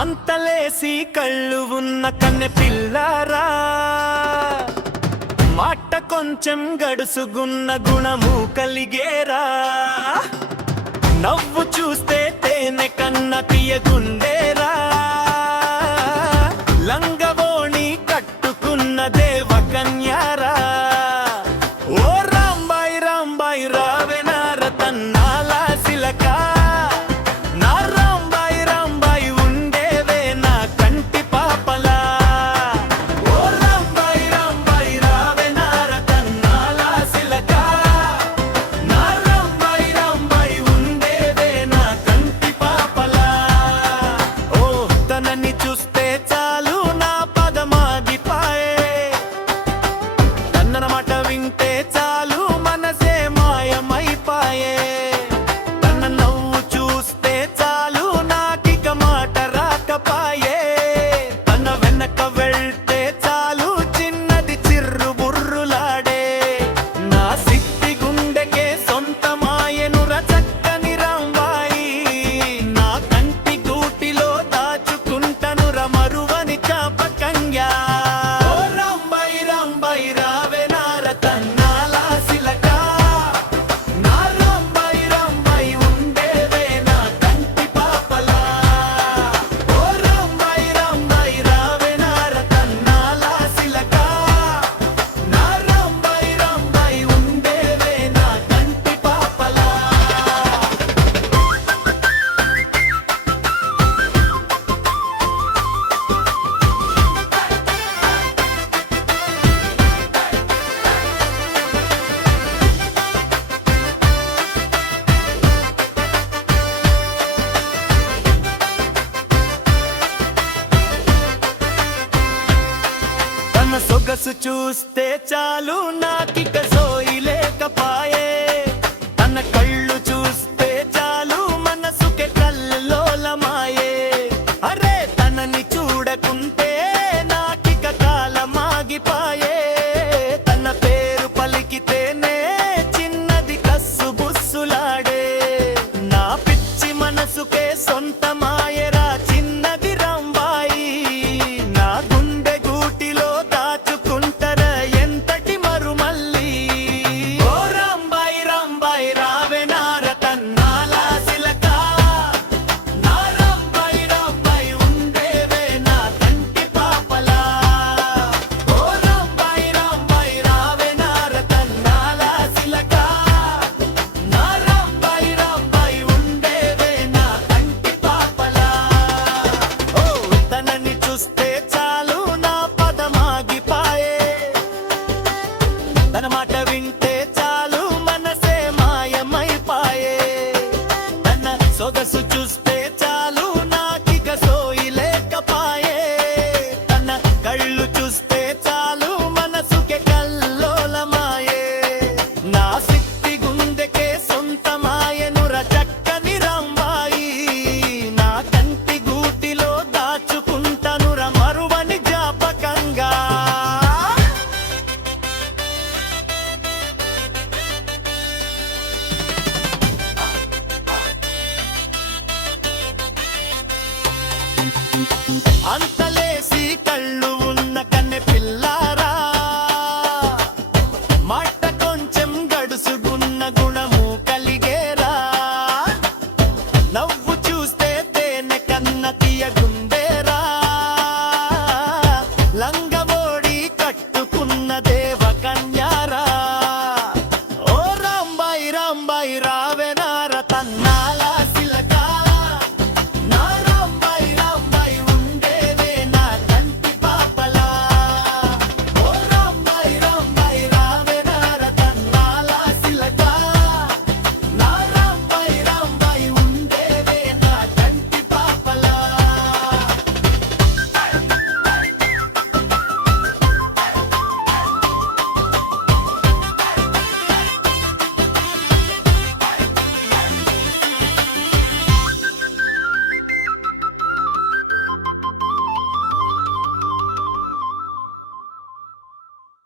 అంతలేసి కళ్ళు ఉన్న కన్నె పిల్లారా, మాట కొంచెం గడుసుగున్న గుణము కలిగేరా. నవ్వు చూస్తే తేనె కన్న తీయగుండేరా, లంగవోణి కట్టుకున్న దేవ కన్యారా. ఓ రాంబాయి రాంబాయి రావెనార తన్నాల సిలక, నా రాంబాయి రాంబాయి ఉండేవే నా కంటి పాపలా. ఓ రాంబాయి రాంబాయి రావెనార తన్నాల సిలక, నా రాంబాయి రాంబాయి ఉండేవే నా కంటి పాపలా. ఓ తనని చూస్తే చాలు నా పదమాగిపాయే, తన మాట వింటే చాలు మనసే మాయమైపాయే. తన నవ్వు చూస్తే చాలు నాకిక మాట రాకపాయే, తన వెనక వెళ్తే చాలు చిన్నది చిర్రు బుర్రులాడే. నా సిద్ధి గుండెకే సొంతమాయనుర చక్కని రాంబాయి, నా కంటి గూటిలో దాచుకుంటనుర మరువని చాపకంగా. ఓ రాంబాయి రాంబాయి రావెనార తన్నాల సిలక, నా రాంబాయి రాంబాయి ఉండేవే నా కంటి పాపలా. ఓ రాంబాయి రాంబాయి రావెనార తన్నాల సిలక, నా రాంబాయి రాంబాయి ఉండేవే నా కంటి పాపలా. తన సొగసు చూస్తే చాలు నాకిక సోయి లేకపాయే, తన కళ్ళు చూస్తే చాలు మనసుకే కల్లోలమాయే. అరే తనని చూడకుంటే నాకిక కాలమాగిపాయే, తన పేరు పలికితేనే చిన్నది కస్సు బుస్సులాడే. నా పిచ్చి మనసుకే సొంతమాయరా చిన్నది రాంబాయి, నా గుండె గూటిలో దాచుకుంటర ఎంతటి మరుమల్లి. ఓ రాంబాయి రాంబాయి రావెనార తన్నాల సిలక, నా రాంబాయి రాంబాయి ఉండేవే నా కంటి పాపలా. ఓ రాంబాయి రాంబాయి రావెనార తన్నాల సిలక, నా రాంబాయి రాంబాయి ఉండేవే నా కంటి పాపలా. ఓ తనని చూస్తే చాలు నా పదమాగిపాయే, తన మాట వింటే చాలు మనసే మాయమైపాయే. తన సొగసు చూస్తే చాలు నాకిక సోయి లేకపాయే, తన కళ్ళు చూస్తే చాలు మనసుకే కల్లోలమాయే. నా సిద్ధి గుండెకే సొంతమాయనుర చక్కని రాంబాయి, నా కంటి గూటిలో దాచుకుంటనుర మరువని జ్ఞాపకంగా. అంతలేసి కళ్ళు